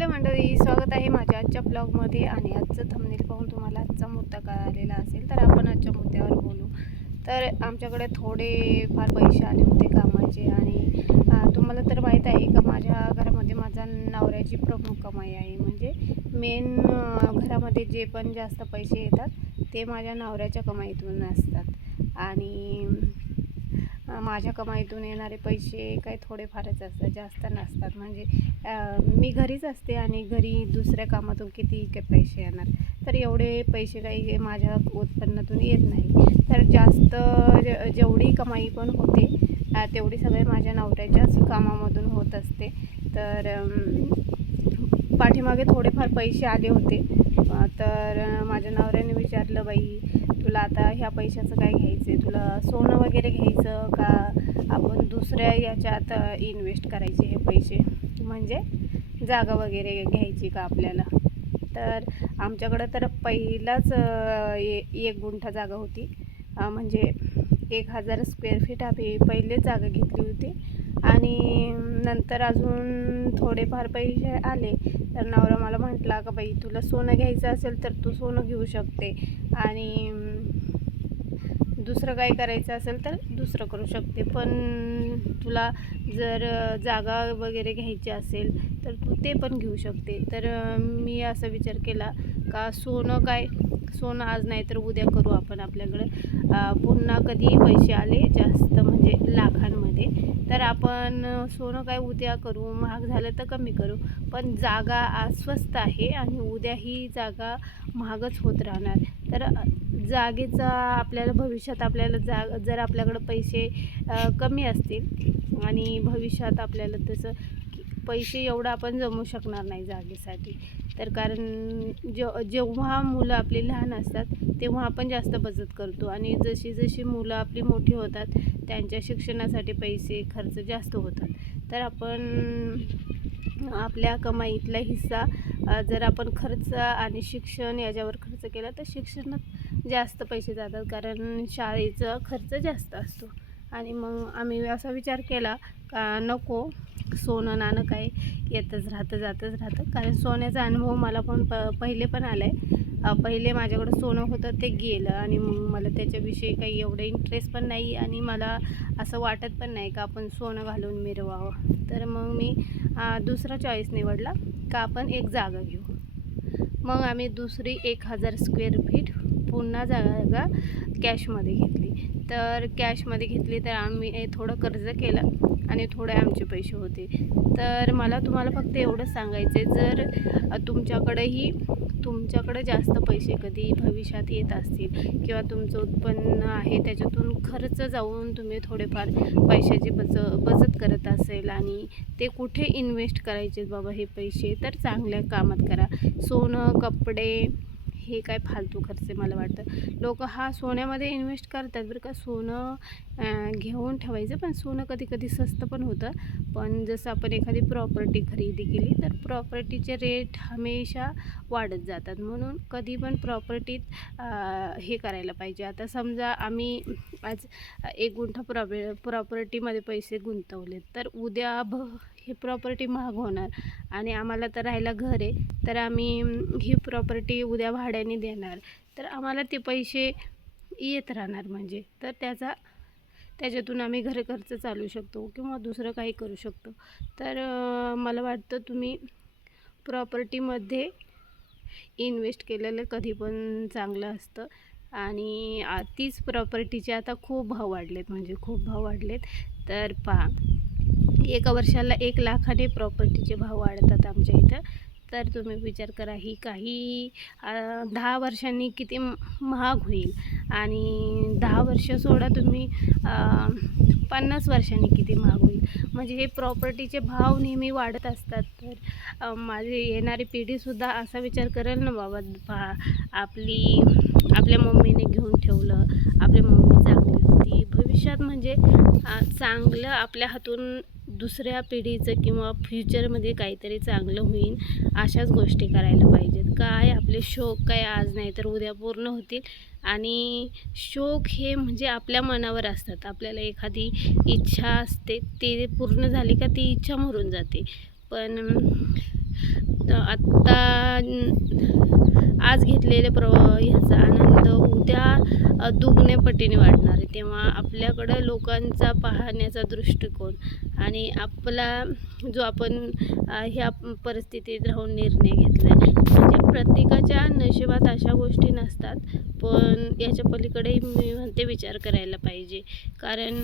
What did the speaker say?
Hello मंडळी स्वागत आहे माझ्या आजच्या ब्लॉगमध्ये आणि आजचं थंबनेल पाहून तुम्हाला आजचा मुद्दा कळालेला असेल तर आपण आजच्या मुद्द्यावर बोलू. तर आमच्याकडे थोडे फार पैसे आले होते कामाचे आणि तुम्हाला तर माहीत आहे का माझ्या घरामध्ये माझा नवऱ्याची प्रमुख कमाई आहे. म्हणजे मेन घरामध्ये जे पण जास्त पैसे येतात ते माझ्या नवऱ्याच्या कमाईतून असतात. आणि माझ्या कमाईतून येणारे पैसे काही थोडेफारच असतात जास्त नसतात. म्हणजे मी घरीच असते आणि घरी दुसऱ्या कामातून किती काय पैसे येणार तर एवढे पैसे काही माझ्या उत्पन्नातून येत नाही. तर जास्त जेवढी कमाई पण होते तेवढी सगळे माझ्या नवऱ्याच्याच कामामधून होत असते. तर पाठीमागे थोडेफार पैसे आले होते. तर माझ्या नवऱ्याने विचारलं बाई तुला आता ह्या पैशाचं काय घ्यायचं आहे तुला सोनं वगैरे घ्यायचं का? आपण दुसऱ्या याच्यात इन्व्हेस्ट करायचे हे पैसे? म्हणजे जागा वगैरे घ्यायची का आपल्याला? तर आमच्याकडं तर पहिलाच ए एक गुंठा जागा होती. म्हणजे एक हजार स्क्वेअर फीट आम्ही पहिलेच जागा घेतली होती. आणि नंतर अजून थोडेफार पैसे आले. तर नवरा मला म्हटला का बाई तुला सोनं घ्यायचं असेल तर तू सोनं घेऊ शकते आणि दुसरं काय करायचं असेल तर दुसरं करू शकते. पण तुला जर जागा वगैरे घ्यायची असेल तर तू ते पण घेऊ शकते. तर मी असा विचार केला का सोनं काय सोनं आज नाही तर उद्या करू आपण आपल्याकडं. पुन्हा कधी पैसे आले जास्त म्हणजे लाखांमध्ये तर आपण सोनं काय उद्या करू? महाग झालं तर कमी करू. पण जागा आज स्वस्त आहे आणि उद्या ही जागा महागच होत राहणार. तर जागेचा आपल्याला भविष्यात आपल्याला जा जर आपल्याकडं पैसे कमी असतील आणि भविष्यात आपल्याला तसं पैसे एवढं आपण जमू शकणार नाही जागेसाठी. तर कारण जे जेव्हा मुलं आपली लहान असतात तेव्हा आपण जास्त बचत करतो. आणि जशी जशी मुलं आपली मोठी होतात त्यांच्या शिक्षणासाठी पैसे खर्च जास्त होतात. तर आपण आपल्या कमाईतला हिस्सा जर आपण खर्च आणि शिक्षण याच्यावर खर्च केला तर शिक्षणात जास्त पैसे जातात. कारण शाळेचा खर्च जास्त असतो. आणि मग आम्ही असा विचार केला का नको सोनं नाणं काय येतच राहतं जातच राहतं. कारण सोन्याचा अनुभव मला पण प पहिले पण आला आहे पहिले माझ्याकडं सोनं होतं ते गेलं. आणि मग मला त्याच्याविषयी काही एवढं इंटरेस्ट पण नाही. आणि मला असं वाटत पण नाही का आपण सोनं घालून मिरवावं. तर मग मी दुसरा चॉईस निवडला. का आपण एक जागा घेऊ. मग आम्ही दुसरी एक हजार स्क्वेअर फीट पुन्हा जागा कॅशमध्ये घेतली. तर कॅशमध्ये घेतली तर आम्ही थोडं कर्ज केलं आणि थोडे आमचे पैसे होते. तर मला तुम्हाला फक्त एवढंच सांगायचं आहे जर तुमच्याकडंही तुमच्याकडेही तुमच्याकडे जास्त पैसे कधी भविष्यात येत असतील किंवा तुमचं उत्पन्न आहे त्याच्यातून खर्च जाऊन तुम्ही थोडेफार पैशाची बच बचत करत असेल आणि ते कुठे इन्व्हेस्ट करायचे बाबा हे पैसे तर चांगल्या कामात करा. सोनं कपडे हे काय फालतू खर्च आहे मला वाटतं. लोक हा सोन्यामध्ये इन्व्हेस्ट करतात बरं का. सोनं घेऊन ठेवायचं. पण सोनं कधी कधी स्वस्त पण होतं. पण जसं आपण एखादी प्रॉपर्टी खरेदी केली तर प्रॉपर्टीचे रेट हमेशा वाढत जातात. म्हणून कधी पण प्रॉपर्टीत हे करायला पाहिजे. आता समजा आम्ही आज एक गुंठा प्रॉपे प्रॉपर्टीमध्ये पैसे गुंतवले तर उद्या भ ही प्रॉपर्टी महाग होणार आणि आम्हाला तर राहायला घर आहे तर आम्ही ही प्रॉपर्टी उद्या भाड्याने देणार. तर आम्हाला ते पैसे येत राहणार म्हणजे. तर त्याचा त्याच्यातून आम्ही घरखर्च चालू शकतो किंवा दुसरं काही करू शकतो. तर मला वाटतं तुम्ही प्रॉपर्टीमध्ये इन्व्हेस्ट केलेलं कधी पण चांगलं असतं. आणि तीच प्रॉपर्टीचे आता खूप भाव वाढलेत म्हणजे खूप भाव वाढलेत. तर पहा एका वर्षाला एक लाखाने प्रॉपर्टीचे भाव वाढतात आमच्या तर तुम्ही विचार करा ही काही दहा वर्षांनी किती महाग होईल आणि दहा वर्ष सोडा तुम्ही पन्नास वर्षांनी किती महाग होईल. म्हणजे हे प्रॉपर्टीचे भाव नेहमी वाढत असतात तर माझी येणारी पिढीसुद्धा असा विचार करेल ना बाबा भा आपली आपल्या मम्मीने घेऊन ठेवलं आपली मम्मी चांगली होती भविष्यात म्हणजे चांगलं आपल्या हातून दुसऱ्या पिढीचं किंवा फ्युचरमध्ये काहीतरी चांगलं होईल अशाच गोष्टी करायला पाहिजेत. काय आपले शोक काय आज नाही तर उद्या पूर्ण होतील. आणि शोक हे म्हणजे आपल्या मनावर असतात. आपल्याला एखादी इच्छा असते ते पूर्ण झाली का ती इच्छा मरून जाते. पण आत्ता आज घेतलेले प्र ह्याचा आनंद उद्या अ, दुगणे पटीने वाढणार आहे. तेव्हा आपल्याकडं लोकांचा पाहण्याचा दृष्टिकोन आणि आपला जो आपण ह्या परिस्थितीत राहून निर्णय घेतला आहे म्हणजे प्रत्येकाच्या नशिबात अशा गोष्टी नसतात पण याच्या पलीकडे मी म्हणते विचार करायला पाहिजे. कारण